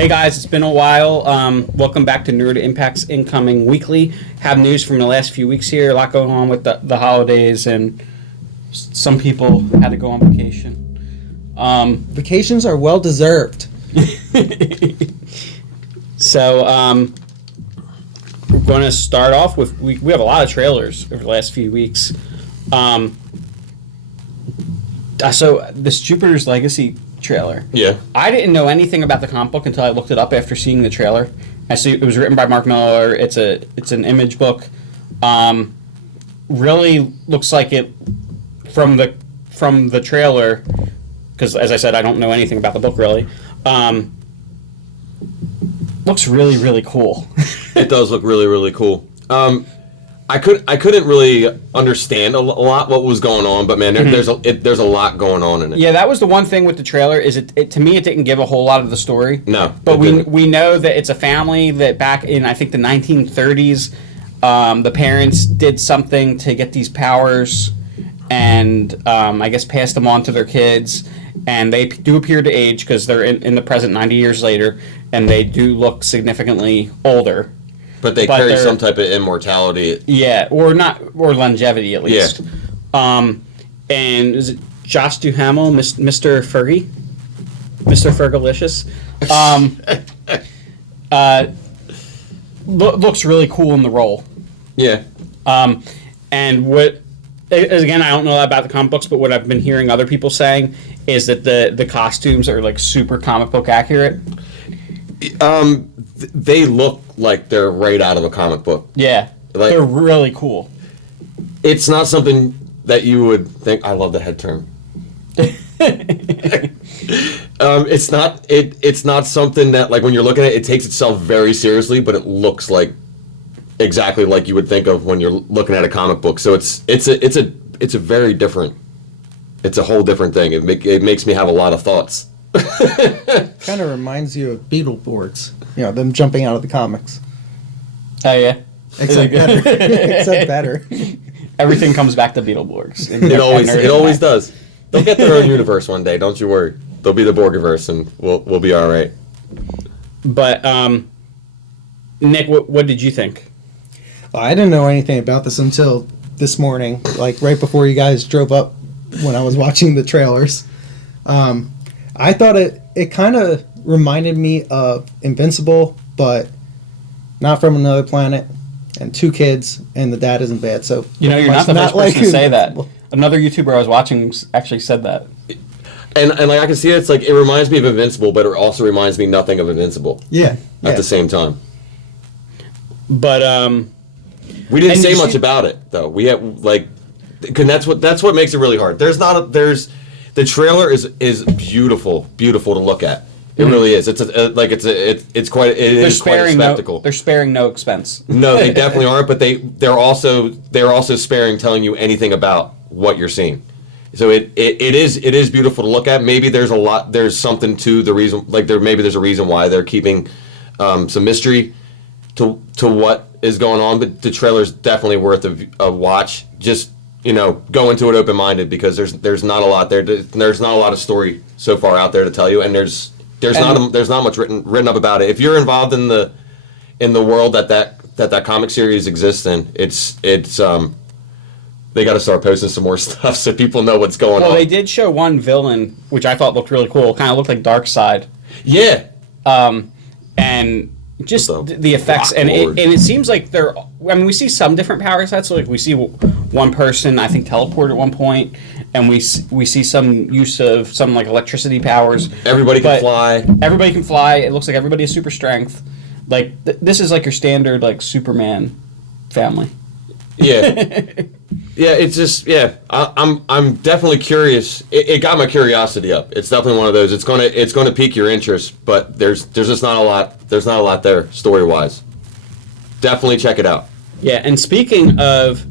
Hey guys, it's been a while. Welcome back to Nerd Impact's incoming weekly. Have news from the last few weeks here. A lot going on with the holidays, and some people had to go on vacation. Vacations are well deserved. So we're going to start off with we have a lot of trailers over the last few weeks. So this Jupiter's Legacy trailer. Yeah. I didn't know anything about the comic book until I looked it up after seeing the trailer. I see it was written by Mark Miller. It's an image book. Really looks like it from the trailer, because as I said, I don't know anything about the book really. Looks really, really cool. It does look really, really cool. I couldn't really understand a lot what was going on, but man, there's a lot going on in it. Yeah, that was the one thing with the trailer, is it to me it didn't give a whole lot of the story. No, but we know that it's a family that back in I think the 1930s, the parents did something to get these powers, and I guess passed them on to their kids, and they do appear to age because they're in the present 90 years later, and they do look significantly older. But they carry some type of immortality. Yeah, or longevity at least. Yeah. And is it Josh Duhamel, Mr. Fergie? Mr. Fergalicious? Looks really cool in the role. Yeah. And what, again, I don't know about the comic books, but what I've been hearing other people saying is that the costumes are like super comic book accurate. They look like they're right out of a comic book. Yeah, like, they're really cool. It's not something that you would think. I love the head turn. It's not something that, like, when you're looking at it, it takes itself very seriously, but it looks like exactly like you would think of when you're looking at a comic book. So it's a very different. It's a whole different thing. It makes me have a lot of thoughts. Kind of reminds you of Beetleborgs. You know, them jumping out of the comics. Oh, yeah? Except better. Except better. Everything comes back to Beetleborgs. It always does. They'll get their own universe one day, don't you worry. They'll be the Borgiverse, and we'll be all right. But, Nick, what did you think? Well, I didn't know anything about this until this morning, like right before you guys drove up when I was watching the trailers. I thought it kind of reminded me of Invincible, but not from another planet, and two kids, and the dad isn't bad. So you're not the first person to say that. Another YouTuber I was watching actually said that. And like I can see it, it's like it reminds me of Invincible, but it also reminds me nothing of Invincible. Yeah. At the same time. But we didn't say much about it though. We have cause that's what makes it really hard. The trailer is beautiful to look at. It really is. It's quite a spectacle. They're sparing no expense. No, they definitely aren't. But they're also sparing telling you anything about what you're seeing. So it is beautiful to look at. Maybe there's something to the reason. Like there's a reason why they're keeping some mystery to what is going on. But the trailer's definitely worth a watch. Just go into it open-minded, because there's not a lot there. There's not a lot of story so far out there to tell you, and there's not much written up about it. If you're involved in the world that comic series exists in, it's they got to start posting some more stuff so people know what's going on. Well, they did show one villain, which I thought looked really cool. Kind of looked like Darkseid. Yeah. And just the effects, and it seems like we see some different power sets. So like we see one person, I think, teleport at one point, and we see some use of some like electricity powers. Everybody can fly. Everybody can fly. It looks like everybody has super strength. Like this is like your standard like Superman family. Yeah. Yeah, it's just I'm definitely curious. It got my curiosity up. It's definitely one of those. It's gonna pique your interest, but there's just not a lot. There's not a lot there story wise. Definitely check it out. Yeah, and speaking of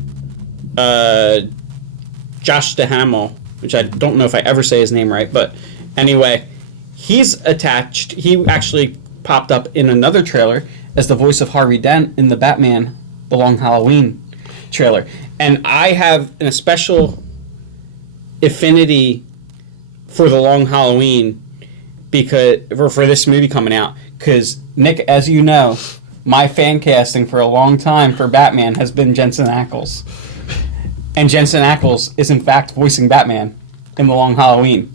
Josh Duhamel, which I don't know if I ever say his name right, but anyway, he's attached. He actually popped up in another trailer as the voice of Harvey Dent in the Batman The Long Halloween trailer. And I have a special affinity for The Long Halloween because for this movie coming out. Because Nick, as you know, my fan casting for a long time for Batman has been Jensen Ackles, and Jensen Ackles is in fact voicing Batman in The Long Halloween.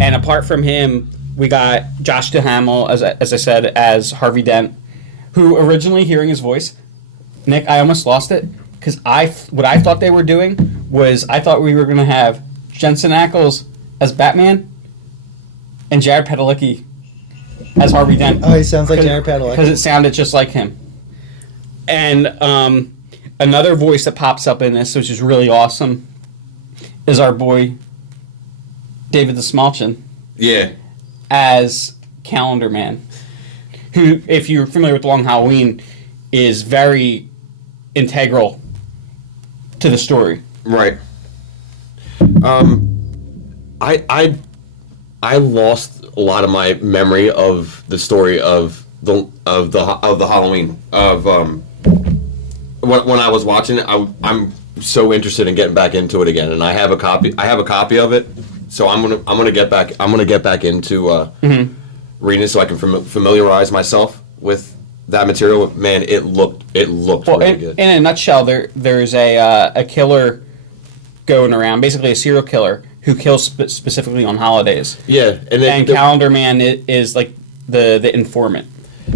And apart from him, we got Josh Duhamel, as I said, as Harvey Dent, who originally hearing his voice, Nick, I almost lost it because what I thought they were doing was I thought we were going to have Jensen Ackles as Batman and Jared Padalecki as Harvey Dent. Oh, he sounds like Jared Padalecki. Because it sounded just like him. And another voice that pops up in this, which is really awesome, is our boy David the Smolchin. Yeah. As Calendar Man, who, if you're familiar with Long Halloween, is very integral to the story. Right. I lost a lot of my memory of the story of the Halloween of when I was watching it. I'm so interested in getting back into it again, and I have a copy of it. So I'm gonna get back into reading it so I can familiarize myself with that material. Man, it looked really good. In a nutshell, there's a killer going around, basically a serial killer who kills specifically on holidays. Yeah, and Calendar Man is like the informant.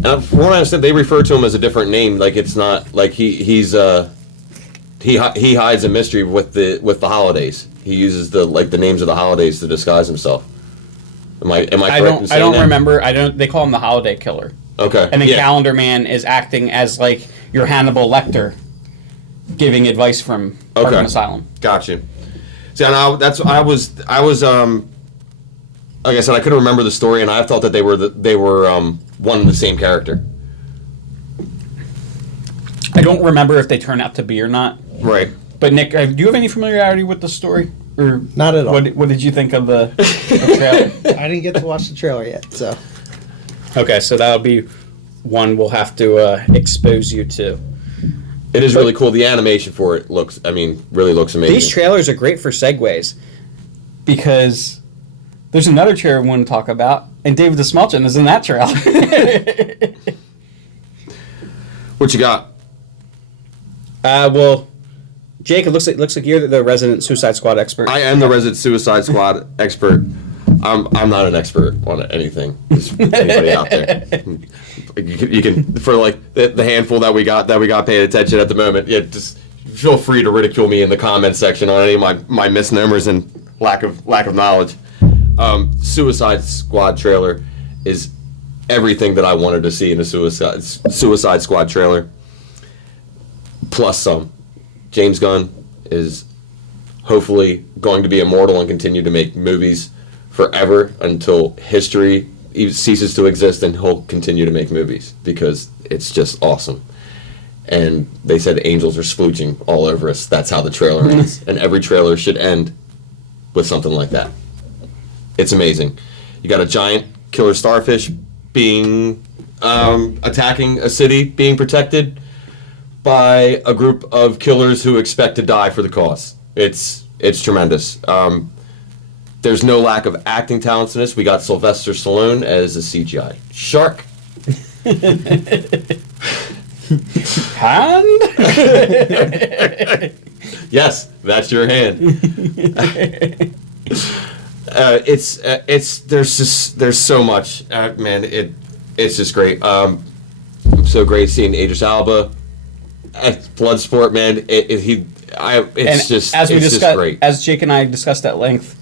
And from what I understand, they refer to him as a different name. Like it's not like he hides a mystery with the holidays. He uses the names of the holidays to disguise himself. Am I correct in saying I don't that? remember. They call him the Holiday Killer. Okay. And then Calendar Man is acting as like your Hannibal Lecter, giving advice from Arkham Asylum. Gotcha. See, and I was like I said, I couldn't remember the story, and I thought that they were one and the same character. I don't remember if they turn out to be or not. Right. But Nick, do you have any familiarity with the story? Or not at all. What did you think of the trailer? I didn't get to watch the trailer yet, so. Okay, so that'll be one we'll have to expose you to. It is really cool. The animation for it really looks amazing. These trailers are great for segues because there's another trailer we want to talk about, and David the Smolchin is in that trailer. What you got? Well, Jake, it looks like you're the resident Suicide Squad expert. I am the resident Suicide Squad expert. I'm not an expert on anything. Just anybody out there, you can for like the handful that we got paying attention at the moment. Yeah, just feel free to ridicule me in the comment section on any of my misnomers and lack of knowledge. Suicide Squad trailer is everything that I wanted to see in a Suicide Squad trailer, plus some. James Gunn is hopefully going to be immortal and continue to make movies forever until history ceases to exist, and he'll continue to make movies because it's just awesome. And they said angels are splooching all over us. That's how the trailer ends. And every trailer should end with something like that. It's amazing. You got a giant killer starfish being attacking a city, being protected by a group of killers who expect to die for the cause. It's tremendous. There's no lack of acting talents in this. We got Sylvester Stallone as a CGI shark. Hand? Yes, that's your hand. There's so much, man. It's just great. So great seeing Idris Elba. Bloodsport, man. It's just great. As Jake and I discussed at length,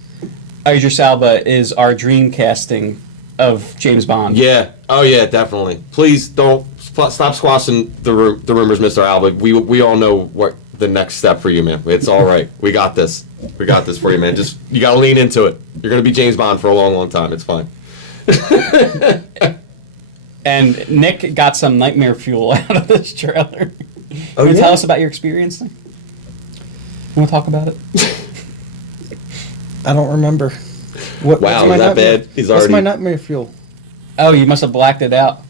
Idris Elba is our dream casting of James Bond. Yeah. Oh yeah, definitely. Please don't stop squashing the rumors, Mr. Elba. We all know what the next step for you, man. It's all right. We got this. We got this for you, man. Just you gotta lean into it. You're gonna be James Bond for a long, long time. It's fine. And Nick got some nightmare fuel out of this trailer. Oh, Can you tell us about your experience? You want to talk about it? I don't remember. Wow, is that bad? What's my nightmare fuel? Oh, you must have blacked it out.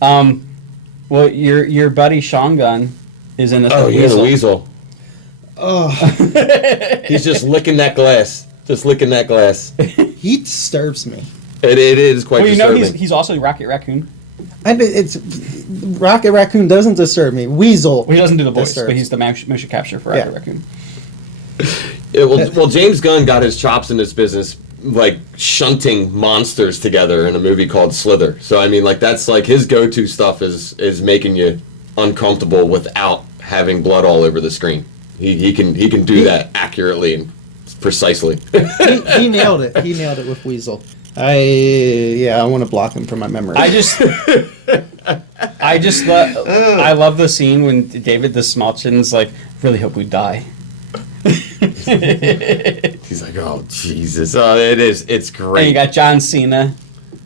Well, your buddy Sean Gunn is in this. Oh, he's a weasel. Oh. He's just licking that glass. Just licking that glass. He disturbs me. It is quite Well, you disturbing. know he's also Rocket Raccoon. It's Rocket Raccoon doesn't disturb me. Weasel. Well, he doesn't do the voice, disturbs. but he's the motion capture for Rocket Raccoon. Yeah, well, James Gunn got his chops in this business, like shunting monsters together in a movie called Slither. So I mean, like that's like his go-to stuff is making you uncomfortable without having blood all over the screen. He can do that accurately and precisely. He nailed it. He nailed it with Weasel. I want to block him from my memory. I love the scene when David Dastmalchian's like, really hope we die. He's like, oh Jesus, oh it's great. And you got John Cena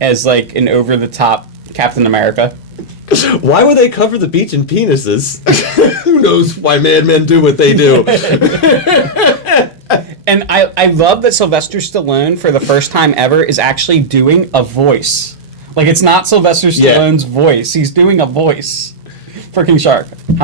as like an over the top Captain America. Why would they cover the beach in penises? Who knows why madmen do what they do? And I love that Sylvester Stallone, for the first time ever, is actually doing a voice. Like, it's not Sylvester Stallone's voice. He's doing a voice for King Shark. It's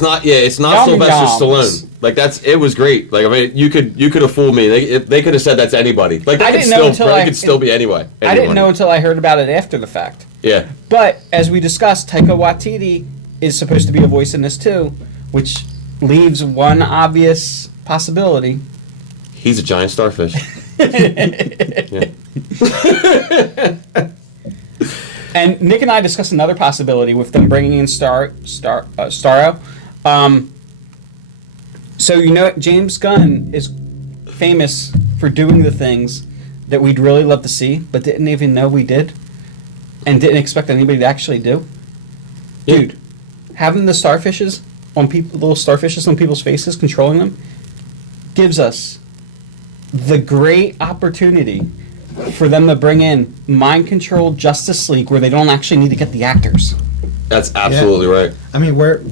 not Sylvester Stallone. Like it was great. Like I mean, you could have fooled me. They could have said that's anybody. Like I didn't know until it could still be anyone. I didn't know until I heard about it after the fact. Yeah. But as we discussed, Taika Waititi is supposed to be a voice in this too, which leaves one obvious possibility. He's a giant starfish. Yeah. And Nick and I discussed another possibility with them bringing in Starro. So you know, James Gunn is famous for doing the things that we'd really love to see, but didn't even know we did, and didn't expect anybody to actually do. Yeah. Dude, having the starfishes on little starfishes on people's faces, controlling them, gives us the great opportunity for them to bring in mind-controlled Justice League where they don't actually need to get the actors. That's absolutely right. I mean, where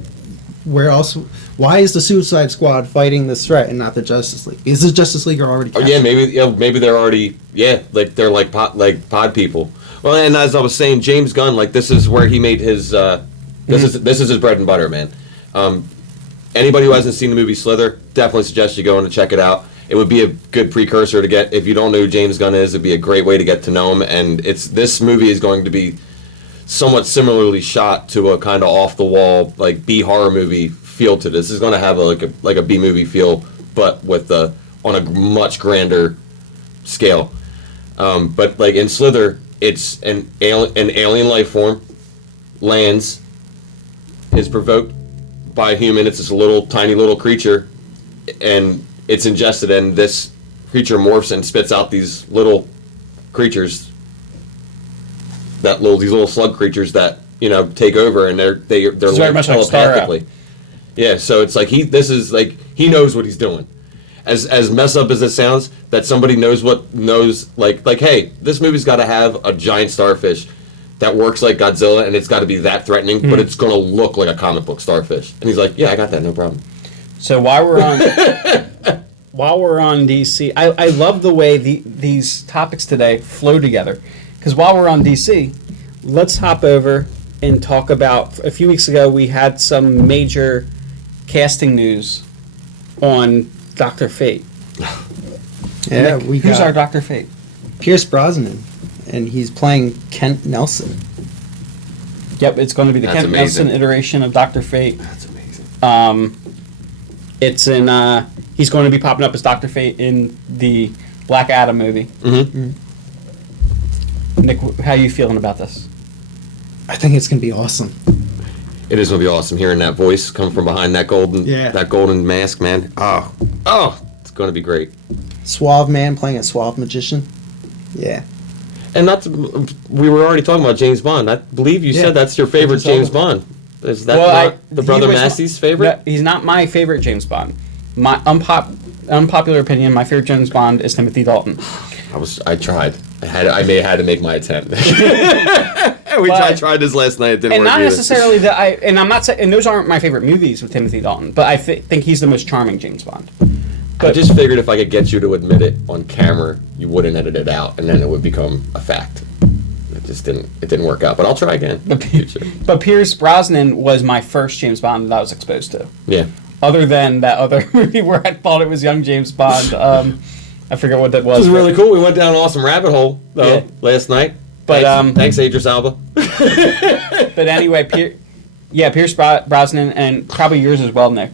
else? Why is the Suicide Squad fighting this threat and not the Justice League? Is the Justice League already? Oh, maybe they're already like they're like pod people. Well, and as I was saying, James Gunn, like this is where he made his this is his bread and butter, man. Anybody who hasn't seen the movie Slither, definitely suggest you go in and check it out. It would be a good precursor to get, if you don't know who James Gunn is, it'd be a great way to get to know him. And this movie is going to be somewhat similarly shot to a kind of off the wall like B horror movie feel to this. This is going to have a B movie feel, but with on a much grander scale. But like in Slither, it's an alien life form lands, is provoked by a human. It's this tiny little creature, and it's ingested, and this creature morphs and spits out these little creatures, these little slug creatures that take over, and they're very much like telepathically. Yeah, so it's like he knows what he's doing. As messed up as it sounds, that somebody knows like hey, this movie's got to have a giant starfish that works like Godzilla, and it's got to be that threatening, but it's going to look like a comic book starfish. And he's like, yeah, I got that, no problem. So while we're on DC, I love the way these topics today flow together. Because while we're on DC, let's hop over and talk about, a few weeks ago we had some major casting news on Dr. Fate. Yeah, Nick, who's our Dr. Fate? Pierce Brosnan, and he's playing Kent Nelson. Yep, it's going to be the That's Kent amazing. Nelson iteration of Dr. Fate. That's amazing. It's in. He's going to be popping up as Dr. Fate in the Black Adam movie. Mm-hmm. Nick, how are you feeling about this? I think it's gonna be awesome. It is going to be awesome hearing that voice come from behind that golden mask, man. Oh, it's going to be great. Suave man playing a suave magician. Yeah. And we were already talking about James Bond. I believe you said that's your favorite James Bond. Is that not the Brother Massey's favorite? No, he's not my favorite James Bond. My unpopular opinion, my favorite James Bond is Timothy Dalton. I tried. I may have had to make my attempt. I tried this last night. It didn't and work not either. necessarily that and I'm not saying, and those aren't my favorite movies with Timothy Dalton, but I think he's the most charming James Bond. I just figured if I could get you to admit it on camera, you wouldn't edit it out, and then it would become a fact. It didn't work out, but I'll try again. But Pierce Brosnan was my first James Bond that I was exposed to. Yeah. Other than that other movie where I thought it was young James Bond. I forget what that This was. was really cool. We went down an awesome rabbit hole though last night. But thanks Idris Elba. But anyway, Pierce Brosnan, and probably yours as well, Nick.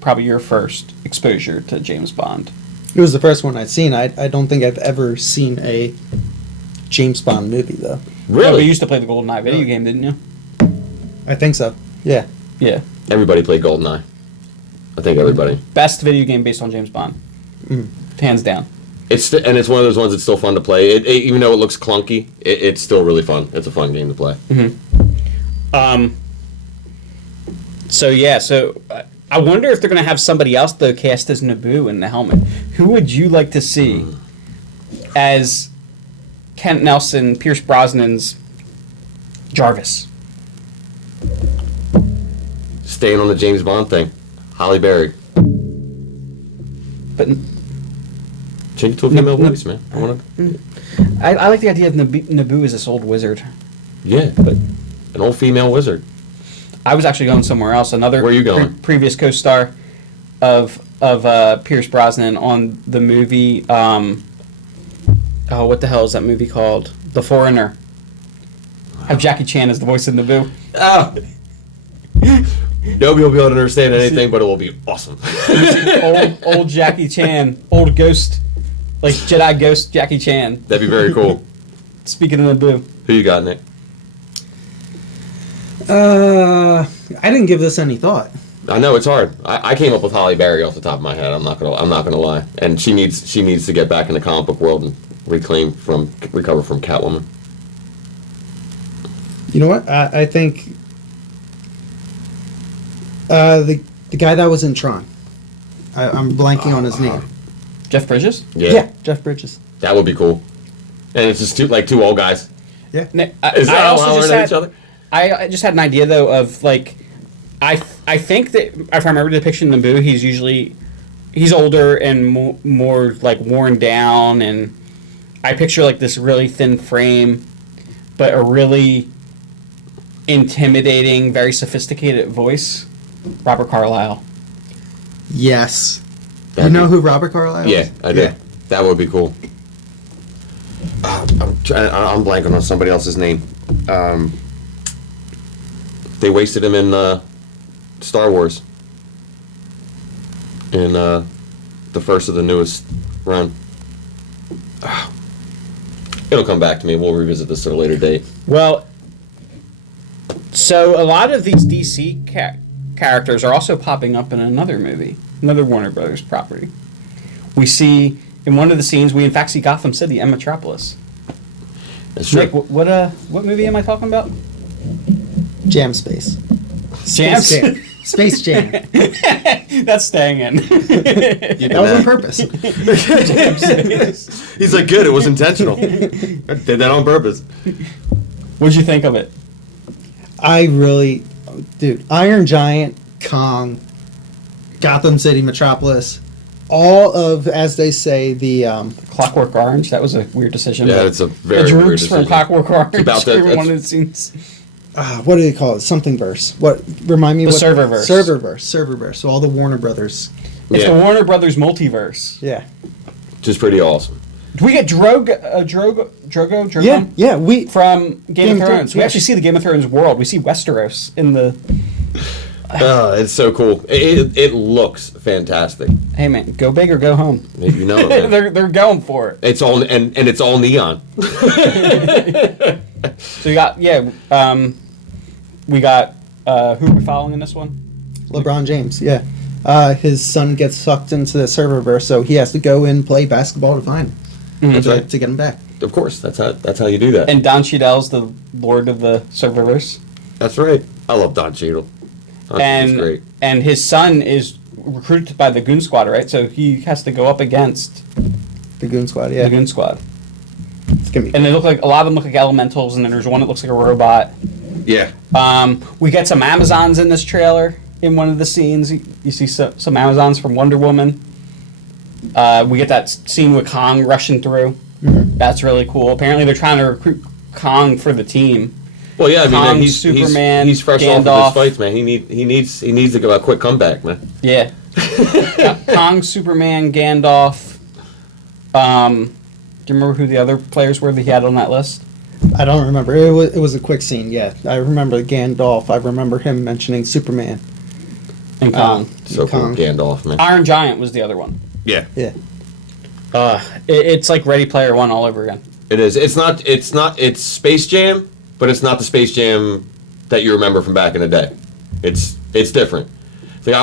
Probably your first exposure to James Bond. It was the first one I'd seen. I don't think I've ever seen a James Bond movie, though. Really? You used to play the GoldenEye video game, didn't you? I think so. Yeah. Yeah. Everybody played GoldenEye. I think everybody. Best video game based on James Bond. Hands down. It's one of those ones that's still fun to play. Even though it looks clunky, it's still really fun. It's a fun game to play. So I wonder if they're going to have somebody else though cast as Naboo in the helmet. Who would you like to see as Kent Nelson, Pierce Brosnan's Jarvis? Staying on the James Bond thing, Halle Berry. But Change it to a female voice, man. I like the idea of Naboo as this old wizard. Yeah, but an old female wizard. I was actually going somewhere else. Another Where are you going? Previous co-star of Pierce Brosnan on the movie. What the hell is that movie called? The Foreigner. Have Jackie Chan as the voice of Naboo. Oh. Nobody will be able to understand anything, but it will be awesome. old Jackie Chan, old ghost, like Jedi ghost Jackie Chan. That'd be very cool. Speaking of Naboo, Who you got, Nick? I didn't give this any thought. I know it's hard. I came up with Halle Berry off the top of my head. I'm not gonna lie. And she needs to get back in the comic book world and recover from Catwoman. You know what? I think the guy that was in Tron. I'm blanking on his name. Jeff Bridges. Yeah, Jeff Bridges. that would be cool. And it's just two old guys. Yeah. Nick, Is that also how just they had, each other? I just had an idea though of like, I think that if I remember the depiction of Naboo, he's older and more like worn down, and I picture like this really thin frame, but a really intimidating, very sophisticated voice. Robert Carlisle. Yes. That'd you know be- who Robert Carlisle is? Yeah, I do. Yeah. That would be cool. I'm blanking on somebody else's name. They wasted him in Star Wars. In the first of the newest run. It'll come back to me. We'll revisit this at a later date. Well, so a lot of these DC characters are also popping up in another movie, another Warner Brothers property. We see in one of the scenes, we in fact see Gotham City and Metropolis. That's true. Nick, what movie am I talking about? Jam Space. Jams? Space Jam. Space Jam. That's staying in. That was on purpose. He's like, good, it was intentional. I did that on purpose. What'd you think of it? Dude, Iron Giant, Kong, Gotham City, Metropolis, all of, as they say, the Clockwork Orange. That was a weird decision. Yeah, but it's a very the weird Droogs decision. from Clockwork Orange. about that- Every one that's- of the scenes. what do they call it? Something verse. What remind me? The what Serververse. Serververse. So all the Warner Brothers. It's Yeah. the Warner Brothers multiverse. Yeah. Which is pretty awesome. Do we get Drogo? Yeah. We From Game of Thrones. We yeah. actually see the Game of Thrones world. We see Westeros in the. It's so cool. It looks fantastic. Hey man, go big or go home. You know it, man. they're going for it. It's all and it's all neon. So you got we got who are we following in this one? LeBron James. Yeah. His son gets sucked into the Serververse, so he has to go and play basketball to find him. That's right. To get him back. Of course, that's how you do that. And Don Cheadle's the Lord of the Serververse. That's right. I love Don Cheadle. He's great. And his son is recruited by the Goon Squad, right? So he has to go up against The Goon Squad. Yeah. the Goon Squad. It's gonna be. And they look like a lot of them look like elementals, and then there's one that looks like a robot. Yeah. We get some Amazons in this trailer. In one of the scenes, you see some Amazons from Wonder Woman. We get that scene with Kong rushing through. Mm-hmm. That's really cool. Apparently, they're trying to recruit Kong for the team. Well, yeah. I mean, Kong, he's Superman, he's fresh Gandalf. off of his fights, man. He needs to go a quick comeback, man. Yeah. Kong, Superman, Gandalf, Do you remember who the other players were that he had on that list? I don't remember. It was a quick scene. Yeah, I remember Gandalf. I remember him mentioning Superman. And Kong. So cool, Kong. Gandalf, man. Iron Giant was the other one. Yeah. Yeah. It's like Ready Player One all over again. It is. It's Space Jam, but it's not the Space Jam that you remember from back in the day. It's different. Like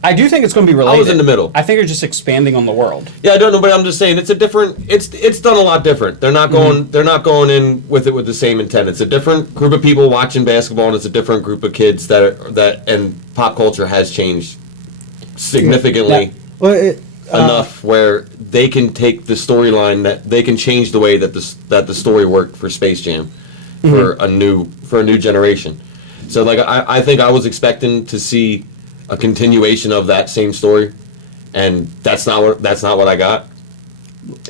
I do think it's going to be related. I was in the middle. I think they're just expanding on the world. Yeah, I don't know, but I'm just saying it's a different. It's done a lot different. They're not going. Mm-hmm. They're not going in with it with the same intent. It's a different group of people watching basketball, and it's a different group of kids that and pop culture has changed significantly Yeah. Well, enough where they can take the storyline that they can change the way that the story worked for Space Jam for a new generation. So like I think I was expecting to see a continuation of that same story, and that's not what I got.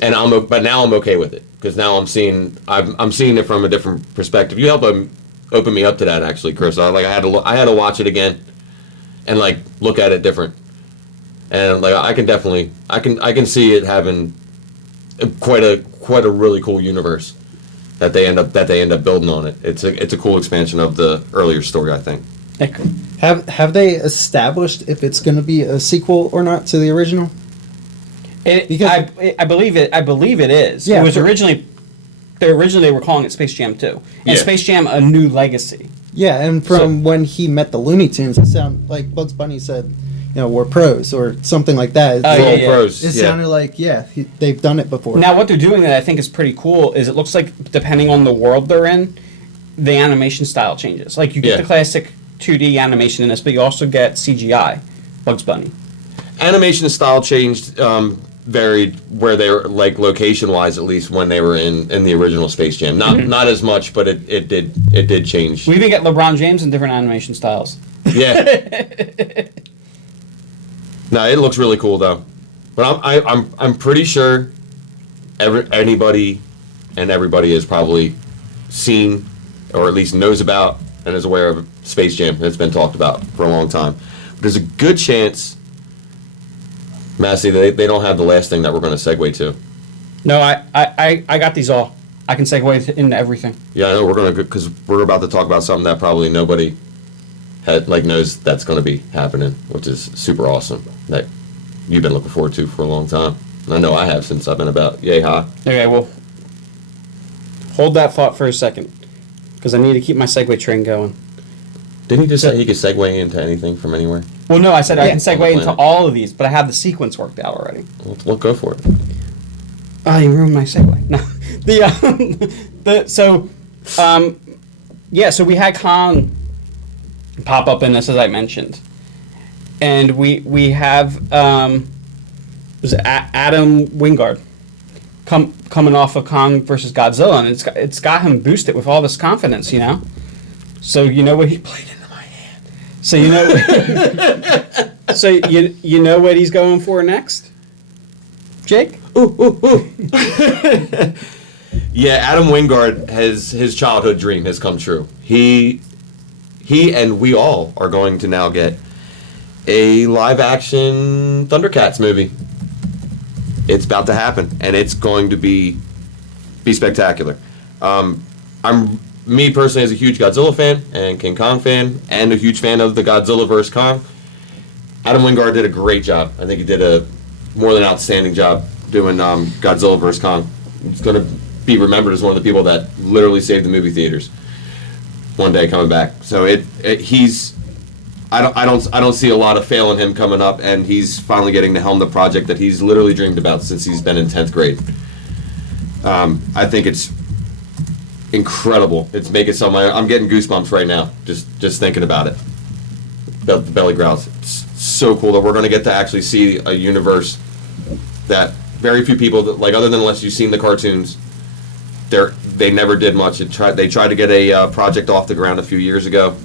And but now I'm okay with it because now I'm seeing it from a different perspective. You helped open me up to that actually, Chris. I had to watch it again, and like look at it different. And like I can see it having quite a really cool universe that they end up building on it. It's a cool expansion of the earlier story, I think. have they established if it's going to be a sequel or not to the original? I believe it is. Yeah, It was originally they were calling it Space Jam 2. And Yeah. Space Jam: A New Legacy. Yeah, and from when he met the Looney Tunes, it sounded like Bugs Bunny said, we're pros or something like that. Oh, yeah, yeah. Pros. It Yeah. sounded like, they've done it before. Now, what they're doing that I think is pretty cool is it looks like, depending on the world they're in, the animation style changes. Like, you get Yeah. the classic 2D animation in this, but you also get CGI Bugs Bunny. Animation style changed, varied where they were, like location wise at least, when they were in the original Space Jam. Not as much, but it did change. We even get LeBron James in different animation styles. Yeah. No, it looks really cool though. But I'm pretty sure anybody and everybody has probably seen or at least knows about and is aware of Space Jam. It's been talked about for a long time. But there's a good chance, Massey, they don't have the last thing that we're going to segue to. No, I got these all. I can segue into everything. Yeah, I know we're going to, because we're about to talk about something that probably nobody knows that's going to be happening, which is super awesome. That you've been looking forward to for a long time. And I know I have since I've been about yay high. Okay, well, hold that thought for a second, because I need to keep my segue train going. Didn't he just say he could segue into anything from anywhere? Well, no, I said I can segue On the into planet. all of these, but I have the sequence worked out already. Well, go for it. Oh, you ruined my segue. No, so we had Kong pop up in this, as I mentioned, and we have was it Adam Wingard coming off of Kong versus Godzilla, and it's got him boosted with all this confidence, So you know what he played into my hand. So you know, so you know what he's going for next, Jake? Yeah, Adam Wingard his childhood dream has come true. He and we all are going to now get a live action Thundercats movie. It's about to happen, and it's going to be spectacular. Me personally, as a huge Godzilla fan and King Kong fan, and a huge fan of the Godzilla vs. Kong, Adam Wingard did a great job. I think he did a more than outstanding job doing Godzilla vs. Kong. He's going to be remembered as one of the people that literally saved the movie theaters one day coming back. So I don't see a lot of fail in him coming up, and he's finally getting to helm the project that he's literally dreamed about since he's been in 10th grade. I think it's incredible. It's making some. I'm getting goosebumps right now just thinking about it. The belly growls. It's so cool that we're going to get to actually see a universe that very few people, other than unless you've seen the cartoons, they never did much. They tried to get a project off the ground a few years ago.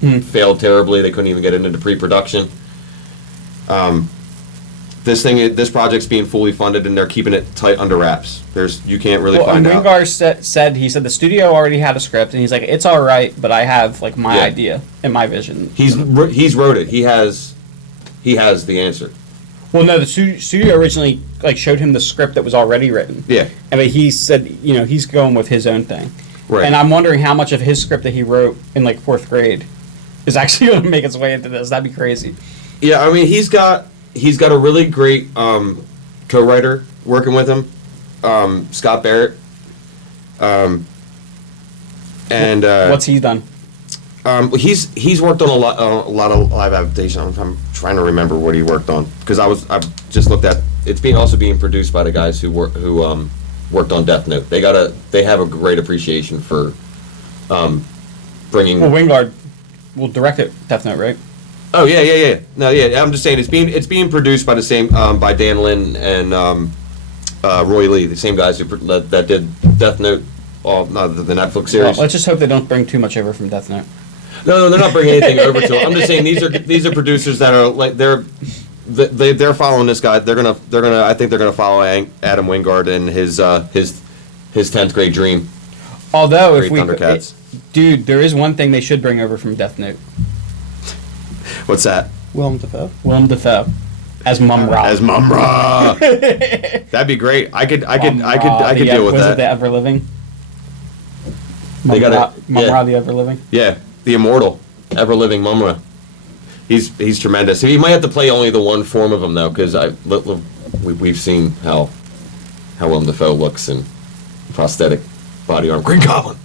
Failed terribly. They couldn't even get into pre-production. This project's being fully funded, and they're keeping it tight under wraps. You can't really find out. Wingard said the studio already had a script, and he's like, it's all right, but I have my idea and my vision. He's wrote it. He has the answer. Well, no, the studio originally like showed him the script that was already written. Yeah. And but he said, he's going with his own thing. Right. And I'm wondering how much of his script that he wrote in like 4th grade is actually going to make its way into this. That'd be crazy. Yeah, I mean, he's got a really great co-writer working with him, Scott Barrett. What's he done? He's worked on a lot of live adaptation. I'm trying to remember what he worked on because I just looked at it's also being produced by the guys who worked on Death Note. They have a great appreciation for bringing. Well, Wingard will direct it. Death Note, right? Oh yeah. No, yeah. I'm just saying it's being produced by the same by Dan Lin and Roy Lee, the same guys that did Death Note, the Netflix series. Well, let's just hope they don't bring too much over from Death Note. No, they're not bringing anything over to it. I'm just saying these are producers that are like they're following this guy. I think they're gonna follow Adam Wingard and his 10th grade dream. Although if Thundercats. Dude, there is one thing they should bring over from Death Note. What's that? Willem Dafoe. Willem Dafoe as Mum-Ra. As Mum-Ra. That'd be great. I could deal with Was that. it the Ever Living? They got Mum-Ra, the Ever Living. Yeah, the immortal, ever living Mum-Ra. He's tremendous. He might have to play only the one form of him though, because we've seen how Willem Dafoe looks in prosthetic body armor. Green Goblin.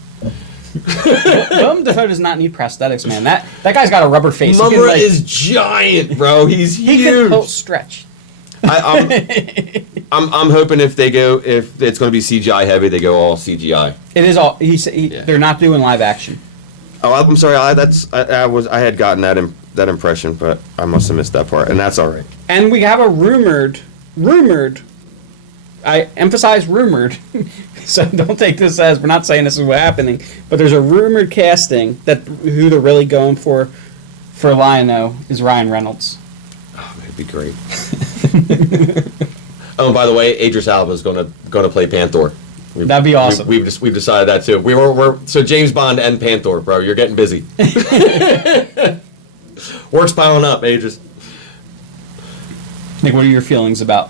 Willem Dafoe does not need prosthetics, man. That guy's got a rubber face. Mum-Ra is giant, bro. He's huge. He'll stretch. I'm hoping if it's going to be CGI heavy, they go all CGI. It is all. They're not doing live action. Oh, I'm sorry. I had gotten that impression, but I must have missed that part, and that's all right. And we have a rumored. I emphasize rumored, so don't take this as we're not saying this is what's happening. But there's a rumored casting that who they're really going for Lion-O is Ryan Reynolds. Oh, that'd be great. Oh, and by the way, Idris Elba is going to play Panther. That'd be awesome. We've decided that too. So James Bond and Panther, bro. You're getting busy. Work's piling up, Idris. Nick, what are your feelings about?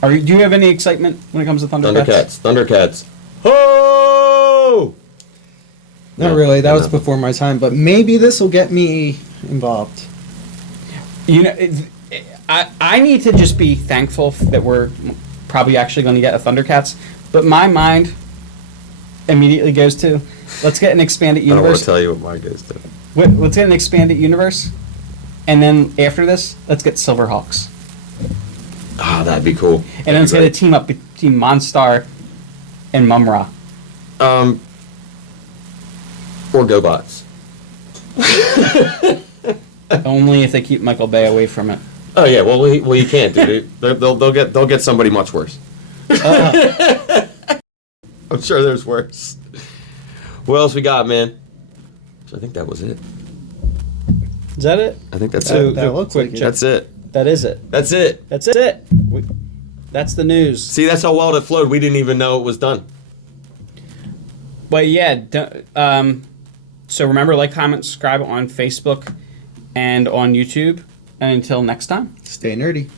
Do you have any excitement when it comes to Thundercats? Thundercats. Oh! Not really. That was before my time, but maybe this will get me involved. I need to just be thankful that we're probably actually going to get a Thundercats, but my mind immediately goes to, let's get an expanded universe. I don't want to tell you what mine goes to. Let's get an expanded universe, and then after this, let's get Silverhawks. Oh, that'd be cool. And then let's get a team up between Monstar and Mum-Ra. Or GoBots. Only if they keep Michael Bay away from it. Oh yeah, well you can't, dude. They'll get somebody much worse. I'm sure there's worse. What else we got, man? So I think that was it. Is that it? I think that's That it. looks like it. That's it. That is it. That's it. That's it. That's the news. See, that's how well it flowed. We didn't even know it was done. But yeah, so remember, like, comment, subscribe on Facebook and on YouTube. And until next time. Stay nerdy.